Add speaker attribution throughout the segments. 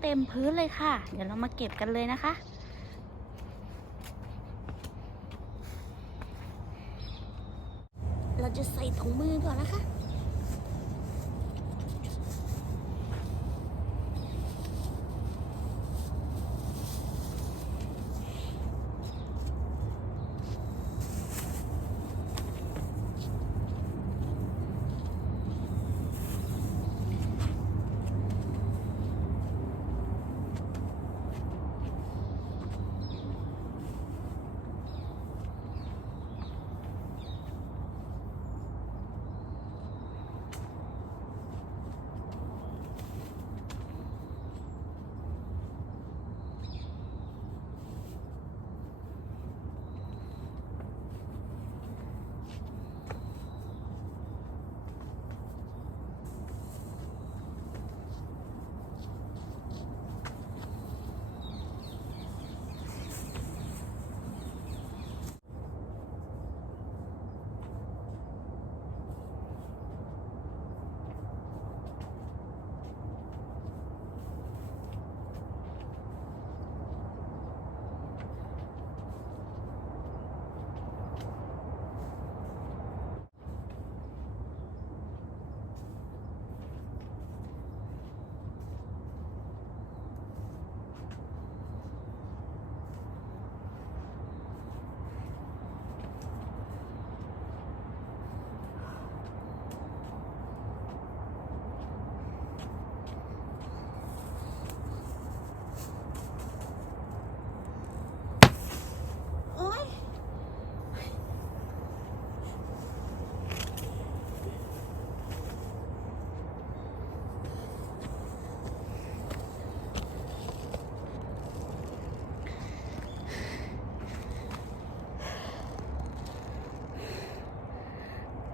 Speaker 1: เต็มพื้นเลยค่ะ เดี๋ยวเรามาเก็บกันเลยนะคะ เราจะใส่ถุงมือก่อนนะคะ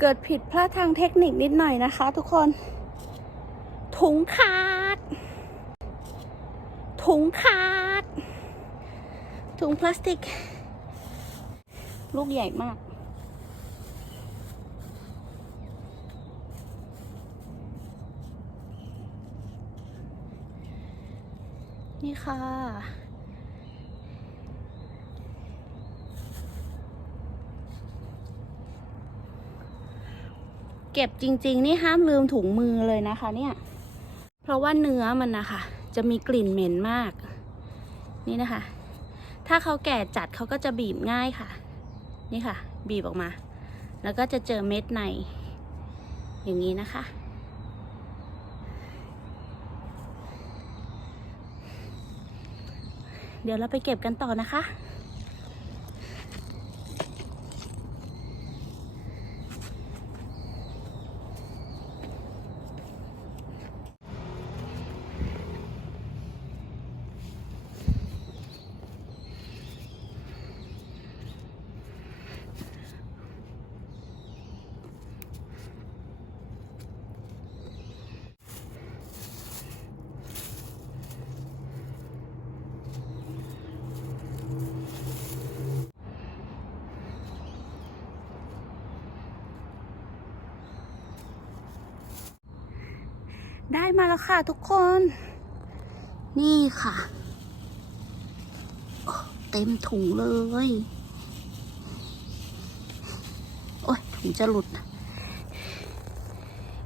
Speaker 1: เกิดผิดพลาดทางเทคนิคนิดหน่อยนะคะ ทุกคน ถุงขาด ถุงขาด ถุงพลาสติก ลูกใหญ่มาก นี่ค่ะ เก็บจริง ๆ นี่ห้ามลืมถุงมือเลยนะคะเนี่ย เพราะว่าเนื้อมันนะคะจะมีกลิ่นเหม็นมาก นี่นะคะ ถ้าเขาแก่จัดเขาก็จะบีบง่ายค่ะ นี่ค่ะ บีบออกมา แล้วก็จะเจอเม็ดใน อย่างนี้นะคะ เดี๋ยวเราไปเก็บกันต่อนะคะ ได้มาแล้วค่ะทุกคน นี่ค่ะ เต็มถุงเลย โอ้ยถุงจะหลุด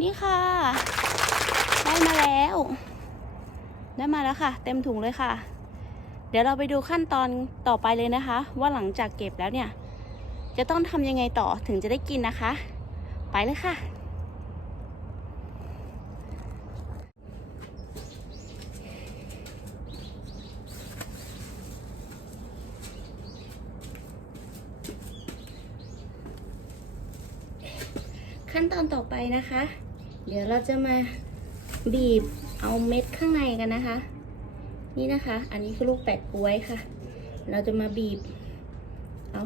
Speaker 1: นี่ค่ะ ได้มาแล้ว ได้มาแล้วค่ะ เต็มถุงเลยค่ะ เดี๋ยวเราไปดูขั้นตอนต่อไปเลยนะคะ ว่าหลังจากเก็บแล้วเนี่ย จะต้องทำยังไงต่อถึงจะได้กินนะคะ ไปเลยค่ะ อนต่อไปนะคะ เดี๋ยวเราจะมาบีบเอาเม็ดข้างในกันนะคะ นี่นะคะ อันนี้คือลูกแปดกล้วยค่ะ เราจะมาบีบเอา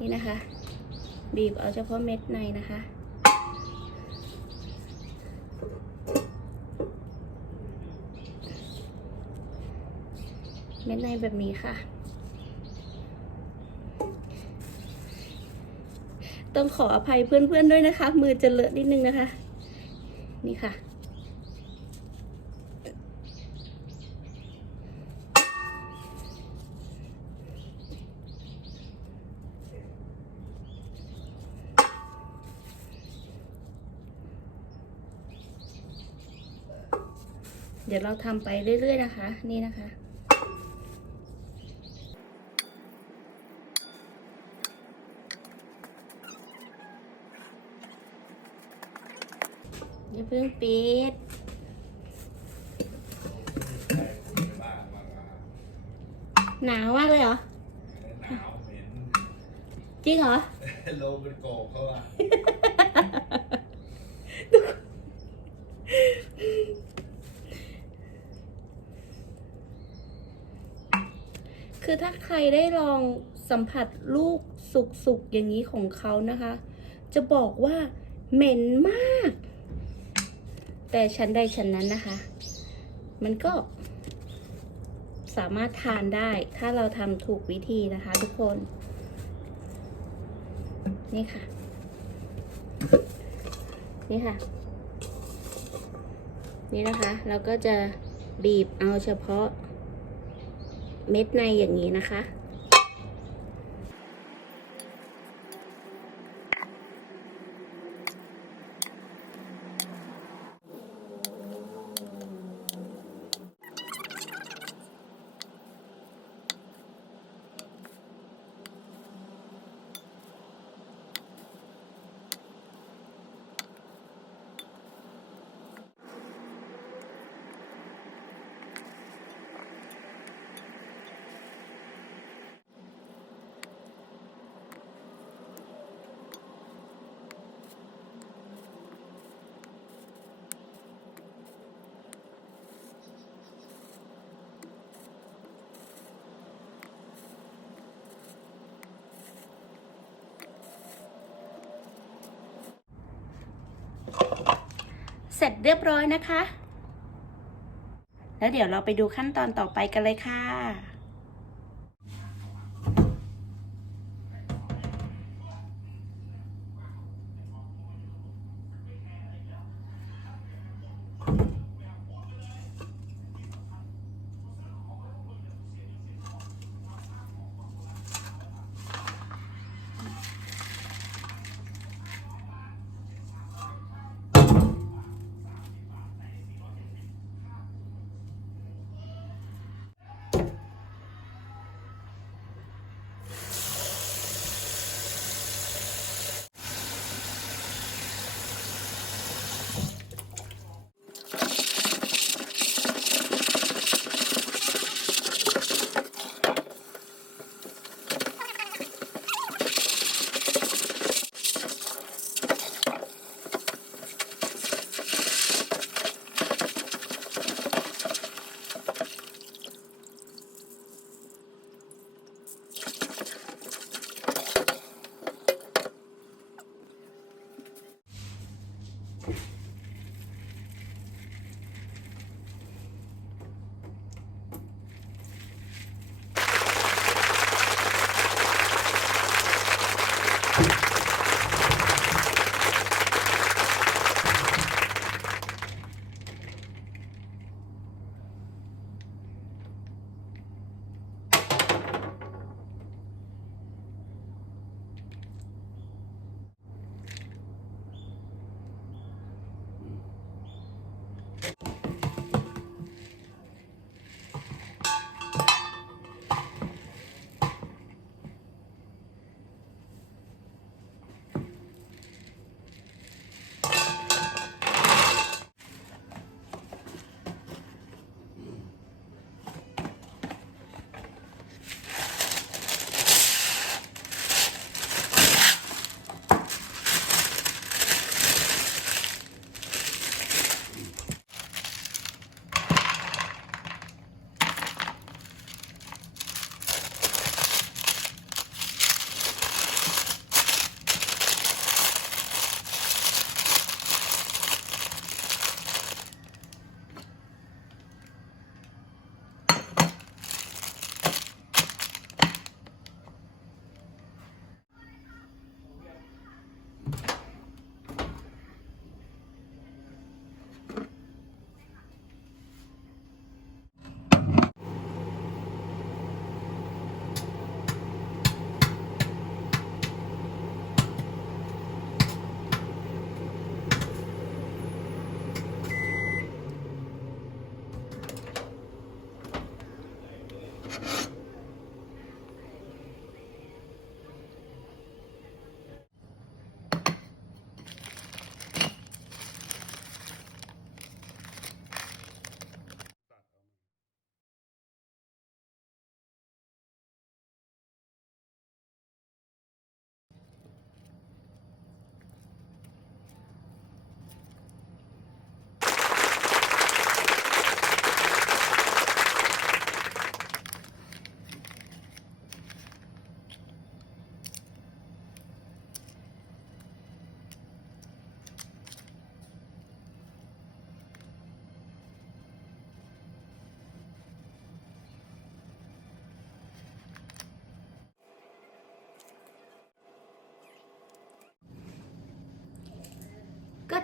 Speaker 1: นี่นะคะ บีบเอาเฉพาะเม็ดในนะคะเม็ดในแบบนี้ค่ะ ต้องขออภัยเพื่อนๆด้วยนะคะ มือจะเลอะนิดนึงนะคะ นี่ค่ะ เดี๋ยวเราทำไปเรื่อยๆนะคะ นี่นะคะ อย่าเพิ่งปิด หนาวมากเลยเหรอ
Speaker 2: หนาวเหม็น
Speaker 1: จริงเหรอ
Speaker 2: โลมันโกกเขาอะ
Speaker 1: คือถ้าใครได้ลองสัมผัสลูกสุกๆอย่างนี้ของเขานะคะ จะบอกว่าเหม็นมาก แต่ชั้นใดชั้นนั้นนะคะ มันก็ สามารถทานได้ ถ้าเราทำถูกวิธีนะคะ ทุกคน นี่ค่ะ นี่ค่ะ นี่นะคะ เราก็จะบีบเอาเฉพาะเม็ดในอย่างนี้นะคะ ร็จเรียบร้อยนะคะ แล้วเดี๋ยวเราไปดูขั้นตอนต่อไปกันเลยค่ะ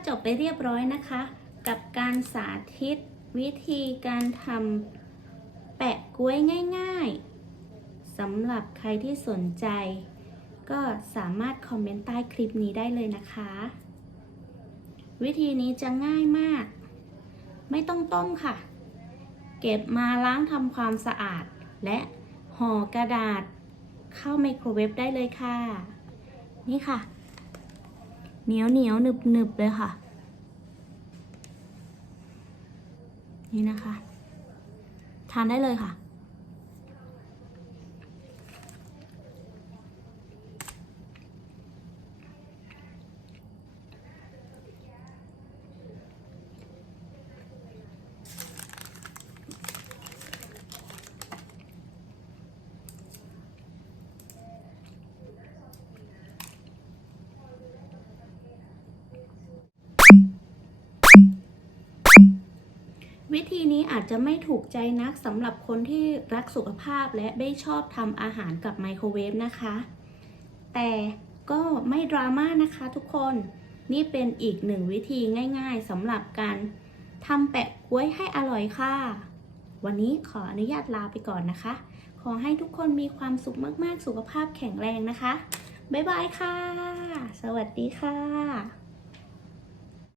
Speaker 1: จบไปเรียบร้อยนะคะ กับการสาธิตวิธีการทำแปะกล้วยง่ายๆสำหรับใครที่สนใจ ก็สามารถคอมเมนต์ใต้คลิปนี้ได้เลยนะคะ วิธีนี้จะง่ายมาก ไม่ต้องต้มค่ะ เก็บมาล้างทำความสะอาด และห่อกระดาษ เข้าไมโครเวฟได้เลยค่ะ นี่ค่ะ เหนียวเหนียวหนึบหนึบเลยค่ะ นี่นะคะ ทานได้เลยค่ะ วิ ธีนี้อาจจะไม่ถูกใจนักสำหรับคนที่รักสุขภาพและไม่ชอบทำอาหารกับไมโครเวฟนะคะ แต่ก็ไม่ดราม่านะคะทุกคน นี่เป็นอีกหนึ่งวิธีง่าย ๆสำหรับการทำแปะกล้วยให้อร่อยค่ะ วันนี้ขออนุญาตลาไปก่อนนะคะ ขอให้ทุกคนมีความสุขมากๆ สุขภาพแข็งแรงนะคะ บ๊ายบายค่ะ สวัสดีค่ะ